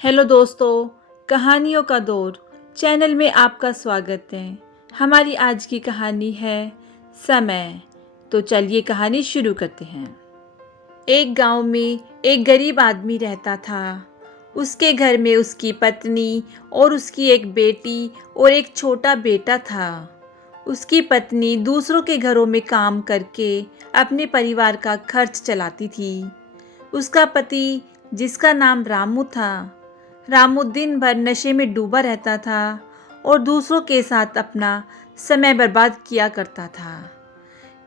Hello दोस्तों, कहानियों का दौर चैनल में आपका स्वागत है। हमारी आज की कहानी है समय। तो चलिए कहानी शुरू करते हैं। एक गांव में एक गरीब आदमी रहता था। उसके घर में उसकी पत्नी और उसकी एक बेटी और एक छोटा बेटा था। उसकी पत्नी दूसरों के घरों में काम करके अपने परिवार का खर्च चलाती थी। उसका पति, जिसका नाम रामू था, रामू दिन भर नशे में डूबा रहता था और दूसरों के साथ अपना समय बर्बाद किया करता था।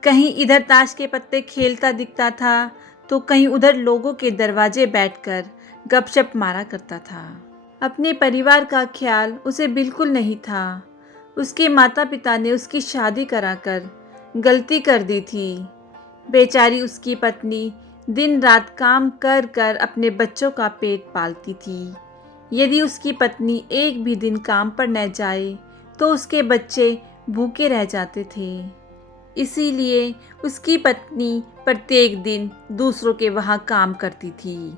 कहीं इधर ताश के पत्ते खेलता दिखता था तो कहीं उधर लोगों के दरवाजे बैठकर गपशप मारा करता था। अपने परिवार का ख्याल उसे बिल्कुल नहीं था। उसके माता पिता ने उसकी शादी कराकर गलती कर दी थी। बेचारी उसकी पत्नी दिन रात काम कर कर अपने बच्चों का पेट पालती थी। यदि उसकी पत्नी एक भी दिन काम पर न जाए तो उसके बच्चे भूखे रह जाते थे। इसीलिए उसकी पत्नी प्रत्येक दिन दूसरों के वहाँ काम करती थी।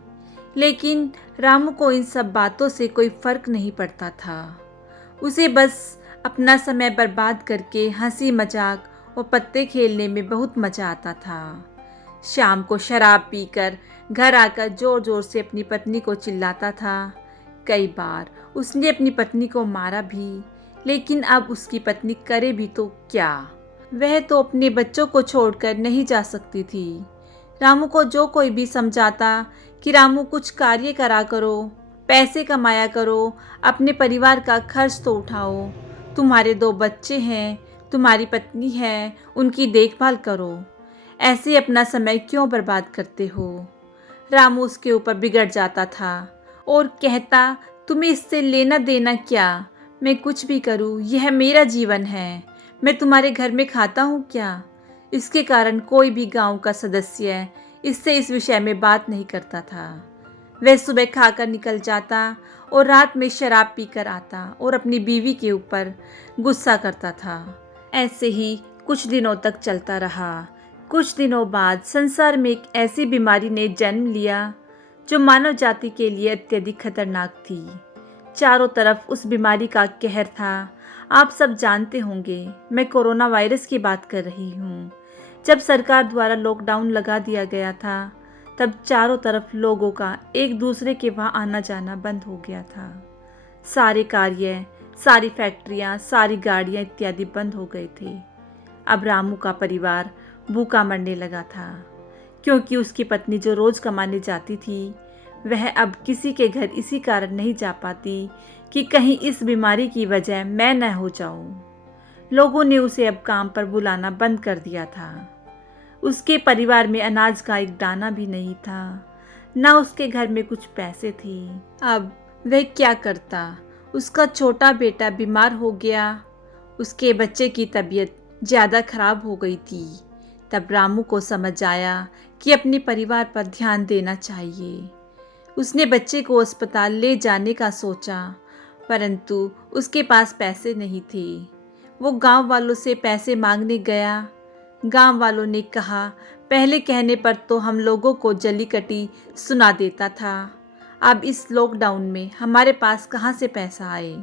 लेकिन रामू को इन सब बातों से कोई फर्क नहीं पड़ता था। उसे बस अपना समय बर्बाद करके हंसी मजाक और पत्ते खेलने में बहुत मज़ा आता था। शाम को शराब पीकर घर आकर ज़ोर ज़ोर से अपनी पत्नी को चिल्लाता था। कई बार उसने अपनी पत्नी को मारा भी, लेकिन अब उसकी पत्नी करे भी तो क्या। वह तो अपने बच्चों को छोड़कर नहीं जा सकती थी। रामू को जो कोई भी समझाता कि रामू कुछ कार्य करा करो, पैसे कमाया करो, अपने परिवार का खर्च तो उठाओ, तुम्हारे 2 बच्चे हैं, तुम्हारी पत्नी है, उनकी देखभाल करो, ऐसे अपना समय क्यों बर्बाद करते हो। रामू उसके ऊपर बिगड़ जाता था और कहता, तुम्हें इससे लेना देना क्या, मैं कुछ भी करूँ, यह मेरा जीवन है, मैं तुम्हारे घर में खाता हूँ क्या। इसके कारण कोई भी गांव का सदस्य इससे इस विषय में बात नहीं करता था। वह सुबह खाकर निकल जाता और रात में शराब पीकर आता और अपनी बीवी के ऊपर गुस्सा करता था। ऐसे ही कुछ दिनों तक चलता रहा। कुछ दिनों बाद संसार में एक ऐसी बीमारी ने जन्म लिया जो मानव जाति के लिए अत्यधिक खतरनाक थी। चारों तरफ उस बीमारी का कहर था। आप सब जानते होंगे, मैं कोरोना वायरस की बात कर रही हूँ। जब सरकार द्वारा लॉकडाउन लगा दिया गया था तब चारों तरफ लोगों का एक दूसरे के वहाँ आना जाना बंद हो गया था। सारे कार्य, सारी फैक्ट्रियाँ, सारी गाड़ियाँ इत्यादि बंद हो गए थे। अब रामू का परिवार भूखा मरने लगा था, क्योंकि उसकी पत्नी जो रोज़ कमाने जाती थी वह अब किसी के घर इसी कारण नहीं जा पाती कि कहीं इस बीमारी की वजह मैं न हो जाऊं। लोगों ने उसे अब काम पर बुलाना बंद कर दिया था। उसके परिवार में अनाज का एक दाना भी नहीं था, न उसके घर में कुछ पैसे थे। अब वह क्या करता। उसका छोटा बेटा बीमार हो गया। उसके बच्चे की तबीयत ज़्यादा खराब हो गई थी। तब रामू को समझ आया कि अपने परिवार पर ध्यान देना चाहिए। उसने बच्चे को अस्पताल ले जाने का सोचा, परंतु उसके पास पैसे नहीं थे। वो गांव वालों से पैसे मांगने गया। गांव वालों ने कहा, पहले कहने पर तो हम लोगों को जली कटी सुना देता था, अब इस लॉकडाउन में हमारे पास कहाँ से पैसा आए।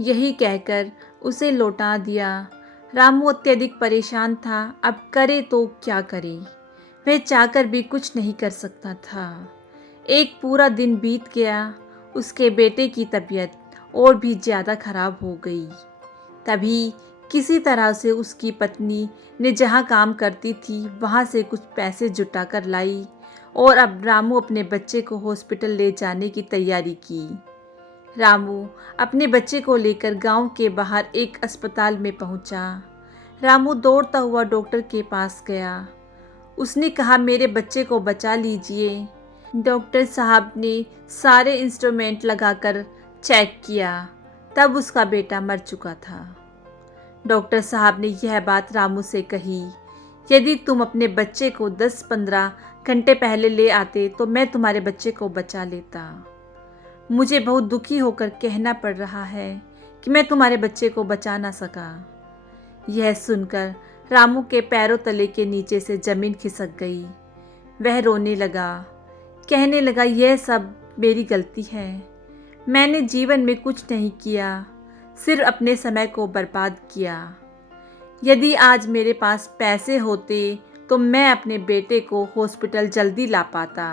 यही कहकर उसे लौटा दिया। रामू अत्यधिक परेशान था, अब करे तो क्या करे। वह चाहकर भी कुछ नहीं कर सकता था। एक पूरा दिन बीत गया। उसके बेटे की तबीयत और भी ज़्यादा खराब हो गई। तभी किसी तरह से उसकी पत्नी ने जहाँ काम करती थी वहाँ से कुछ पैसे जुटा कर लाई और अब रामू अपने बच्चे को हॉस्पिटल ले जाने की तैयारी की। रामू अपने बच्चे को लेकर गांव के बाहर एक अस्पताल में पहुंचा। रामू दौड़ता हुआ डॉक्टर के पास गया। उसने कहा, मेरे बच्चे को बचा लीजिए। डॉक्टर साहब ने सारे इंस्ट्रूमेंट लगाकर चेक किया, तब उसका बेटा मर चुका था। डॉक्टर साहब ने यह बात रामू से कही, यदि तुम अपने बच्चे को 10-15 घंटे पहले ले आते तो मैं तुम्हारे बच्चे को बचा लेता। मुझे बहुत दुखी होकर कहना पड़ रहा है कि मैं तुम्हारे बच्चे को बचा ना सका। यह सुनकर रामू के पैरों तले के नीचे से जमीन खिसक गई। वह रोने लगा, कहने लगा, यह सब मेरी गलती है। मैंने जीवन में कुछ नहीं किया, सिर्फ अपने समय को बर्बाद किया। यदि आज मेरे पास पैसे होते तो मैं अपने बेटे को हॉस्पिटल जल्दी ला पाता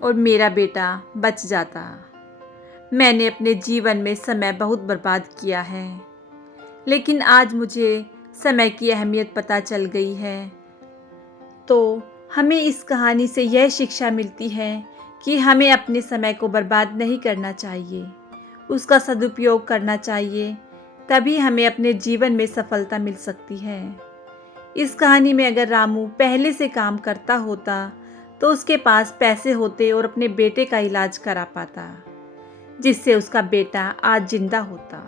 और मेरा बेटा बच जाता। मैंने अपने जीवन में समय बहुत बर्बाद किया है, लेकिन आज मुझे समय की अहमियत पता चल गई है। तो हमें इस कहानी से यह शिक्षा मिलती है कि हमें अपने समय को बर्बाद नहीं करना चाहिए, उसका सदुपयोग करना चाहिए, तभी हमें अपने जीवन में सफलता मिल सकती है। इस कहानी में अगर रामू पहले से काम करता होता तो उसके पास पैसे होते और अपने बेटे का इलाज करा पाता, जिससे उसका बेटा आज जिंदा होता।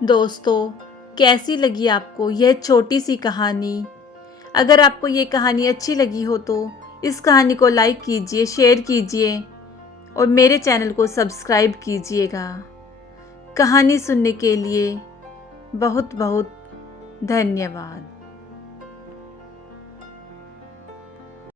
दोस्तों, कैसी लगी आपको यह छोटी सी कहानी? अगर आपको ये कहानी अच्छी लगी हो तो इस कहानी को लाइक कीजिए, शेयर कीजिए और मेरे चैनल को सब्सक्राइब कीजिएगा। कहानी सुनने के लिए बहुत बहुत धन्यवाद।